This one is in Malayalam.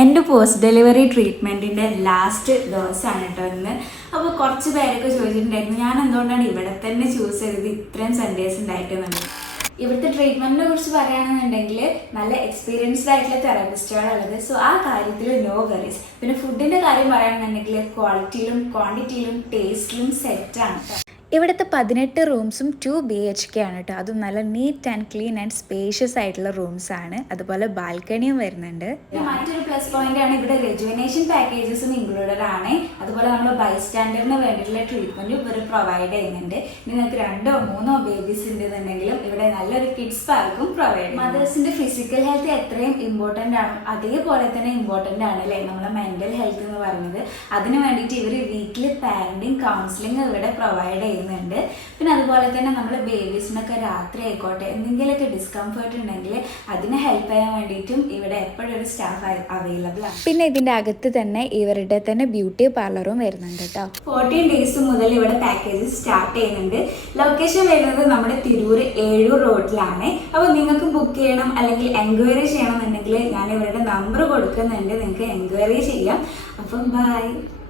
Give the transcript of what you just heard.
എന്റെ പോസ്റ്റ് ഡെലിവറി ട്രീറ്റ്മെന്റിന്റെ ലാസ്റ്റ് ദിവസമാണ് കേട്ടോ ഇന്ന്. അപ്പോൾ കുറച്ച് പേരൊക്കെ ചോദിച്ചിട്ടുണ്ടായിരുന്നു ഞാൻ എന്തുകൊണ്ടാണ് ഇവിടെ തന്നെ ചൂസ് ചെയ്തത്? ഇത്രയും സൺഡേസ് ഉണ്ടായിട്ടെന്നുണ്ട് ഇവിടുത്തെ ട്രീറ്റ്മെന്റിനെ കുറിച്ച് പറയുകയാണെന്നുണ്ടെങ്കിൽ നല്ല എക്സ്പീരിയൻസ്ഡ് ആയിട്ടുള്ള തെറാപ്പിസ്റ്റാണ് ഉള്ളത്. സോ ആ കാര്യത്തിൽ നോ വെറീസ് പിന്നെ ഫുഡിന്റെ കാര്യം പറയുകയാണെന്നുണ്ടെങ്കിൽ ക്വാളിറ്റിയിലും ക്വാണ്ടിറ്റിയിലും ടേസ്റ്റിലും സെറ്റാണ് കേട്ടോ ഇവിടുത്തെ പതിനെട്ട് റൂംസും ടു ബി എച്ച് കെ ആണ് കേട്ടോ. അതും നല്ല neat and clean and spacious ആയിട്ടുള്ള റൂംസ് ആണ്. അതുപോലെ ബാൽക്കണിയും വരുന്നുണ്ട്. മറ്റൊരു പ്ലസ് പോയിന്റ് ആണ് ഇവിടെ റെജുവിനേഷൻ പാക്കേജസും ഇൻക്ലൂഡഡ് ആണ്. അതുപോലെ നമ്മൾ ബൈ സ്റ്റാൻഡേർഡിന് വേണ്ടിയിട്ടുള്ള ട്രീറ്റ്മെന്റും ഇവർ പ്രൊവൈഡ് ചെയ്യുന്നുണ്ട്. നിങ്ങൾക്ക് രണ്ടോ മൂന്നോ ബേബീസ് ഉണ്ടെന്നുണ്ടെങ്കിലും ഇവിടെ നല്ലൊരു കിഡ്സ് പാർക്കും പ്രൊവൈഡ് മദേഴ്സിന്റെ ഫിസിക്കൽ ഹെൽത്ത് എത്രയും ഇമ്പോർട്ടന്റ് ആണ്. അതേപോലെ തന്നെ ഇമ്പോർട്ടന്റ് ആണ് അല്ലേ? നമ്മുടെ മെന്റൽ ഹെൽത്ത് എന്ന് പറയുന്നത്. അതിന് വേണ്ടിയിട്ട് ഇവർ വീക്കിലി പാരന്റിങ് കൗൺസിലിംഗ് ഇവിടെ പ്രൊവൈഡ് ചെയ്യുന്നുണ്ട്. പിന്നെ അതുപോലെ തന്നെ നമ്മൾ ബേബീസിനൊക്കെ രാത്രി ആയിക്കോട്ടെ എന്തെങ്കിലുമൊക്കെ ഡിസ്കംഫേർട്ട് ഉണ്ടെങ്കിൽ അതിനെ ഹെൽപ്പ് ചെയ്യാൻ വേണ്ടിയിട്ടും ഇവിടെ എപ്പോഴും ഒരു സ്റ്റാഫ് അവൈലബിൾ ആണ്. പിന്നെ ഇതിന്റെ അകത്ത് തന്നെ ഇവരുടെ തന്നെ ബ്യൂട്ടി പാർലറും വരുന്നുണ്ട് കേട്ടോ ഫോർട്ടീൻ ഡേയ്സ് മുതൽ ഇവിടെ പാക്കേജ് സ്റ്റാർട്ട് ചെയ്യുന്നുണ്ട്. ലൊക്കേഷൻ വരുന്നത് നമ്മുടെ തിരൂർ ഏഴൂർ റോഡിലാണ്. അപ്പോൾ നിങ്ങൾക്ക് ബുക്ക് ചെയ്യണം അല്ലെങ്കിൽ എൻക്വയറി ചെയ്യണം എന്നുണ്ടെങ്കിൽ ഞാൻ ഇവരുടെ നമ്പർ കൊടുക്കുന്നുണ്ട്. നിങ്ങൾക്ക് എൻക്വയറി ചെയ്യാം. അപ്പം ബൈ